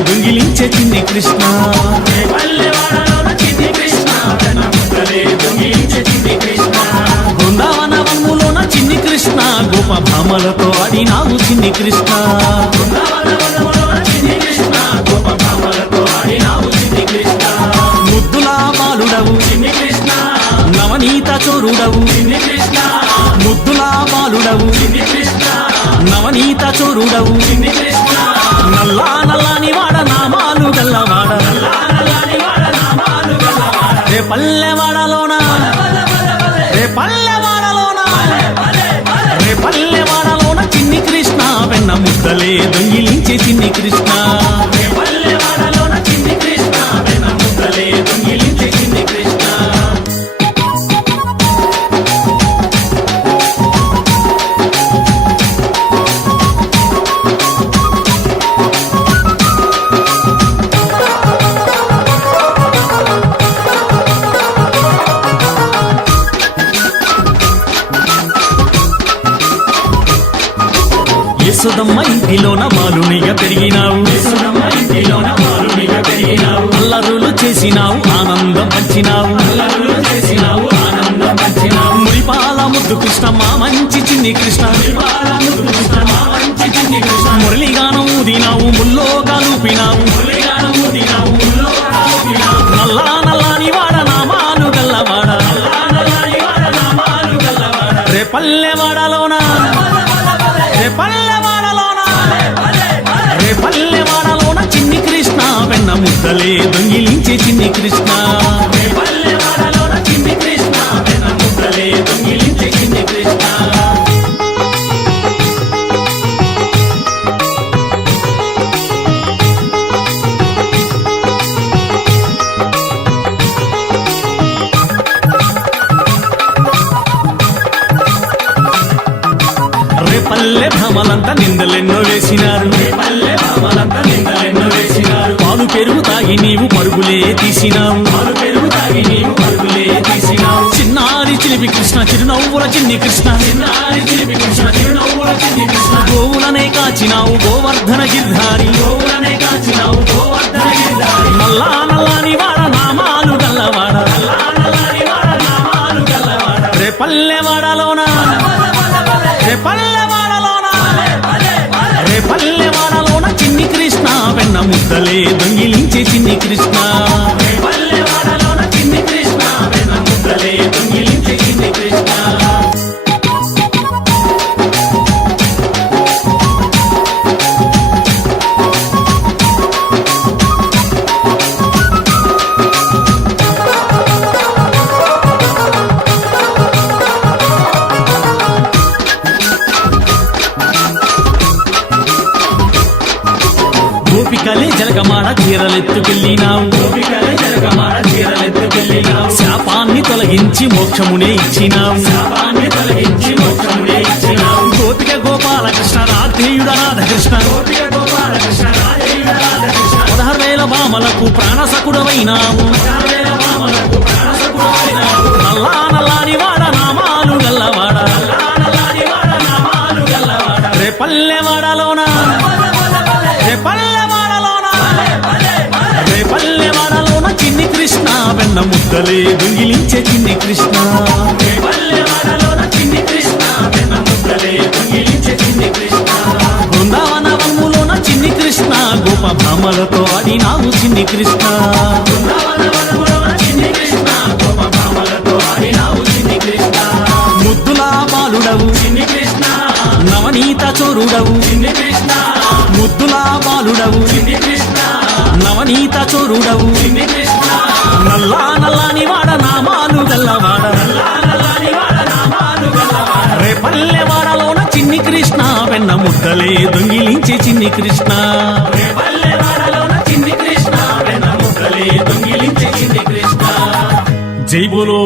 దొంగిలించే చిన్ని కృష్ణ బృందావన వనములోన చిన్ని కృష్ణ గోప భామలతో ఆడినావు చిన్ని కృష్ణ ముద్దులా బాలుడవు నవనీత చోరుడవు ముద్దులా బాలుడవు నవనీత చోరుడవు నల్లా నల్లాని వాడ నామాలు గల్లవాడ రే పల్లెవాడలోన రే పల్లెవాడలోన రే పల్లెవాడలోన చిన్ని కృష్ణ వెన్న ముద్దలే దొంగిలించే చిన్ని కృష్ణ పల్లెవాడలోన చిన్ని కృష్ణ వెన్న ముద్దలే దొంగిలించే చిన్ని కృష్ణ యశోదమ్మ ఇంటిలోన బాలునిగా పెరిగినావు అల్లరులు చేసినావు ఆనందం పంచినావు మురిపాల ముద్దు కృష్ణ మా మంచి చిన్ని కృష్ణ మురళిగానం ఊదినావు ముల్లో కాలుపినావు నల్లా నల్లాని వాడ నామాలు గల్లవాడ రే పల్లెవాడలోన రే పల్లెవాడలోన రే పల్లెవాడలోన చిన్ని కృష్ణ వెన్న ముద్దలే దొంగిలించే చిన్ని కృష్ణ పల్లెవాడలోన చిన్ని కృష్ణ వెన్న ముద్దలే దొంగిలించే చిన్ని కృష్ణ పల్లె భామలంతా నిందలెన్నో వేసినారు పాలు పెరుగు తాగి నీవు పరుగులే తీసినావు చిన్నారి చిలిపి కృష్ణ చిరునవ్వుల చిన్ని కృష్ణ గోవులనే కాచినావు గోవర్ధన గిర్ధారి నల్లా నల్లాని వాడ నామాలు గల్లవాడ రే పల్లెవాడలోన రే పల్లెవాడలోన రే పల్లెవాడలోన చిన్ని కృష్ణ వెన్న ముద్దలే దొంగిలించే చిన్ని కృష్ణ పల్లెవాడలోన చిన్ని కృష్ణ వెన్న ముద్దలే దొంగిలించే చిన్ని కృష్ణ గోపికలే జలగమాడ చీరలెత్తుకెళ్ళినావు శాపాన్ని తొలగించి మోక్షమునే ఇచ్చినావు గోపిక గోపాలకృష్ణ రాధేయుడ రాధకృష్ణ 16,000 భామలకు ప్రాణసకుడవైనావు నల్లా నల్లాని వాడ నామాలు గల్లవాడ రే పల్లెవాడలోన రే పల్లెవాడలోన రే పల్లెవాడలోన చిన్ని కృష్ణ వెన్న ముద్దలే దొంగిలించే చిన్ని కృష్ణ బృందావన వనములోన చిన్ని కృష్ణ గోప భామలతో ఆడినావు చిన్ని కృష్ణ ముద్దులా బాలుడవు నవనీత చోరుడవు ముద్దులా బాలుడవు నవనీత చోరుడవు నల్లా నల్లాని వాడ నామాలు గల్లవాడ రే పల్లెవాడలోన చిన్ని కృష్ణ వెన్న ముద్దలే దొంగిలించే చిన్ని కృష్ణ జై బోలో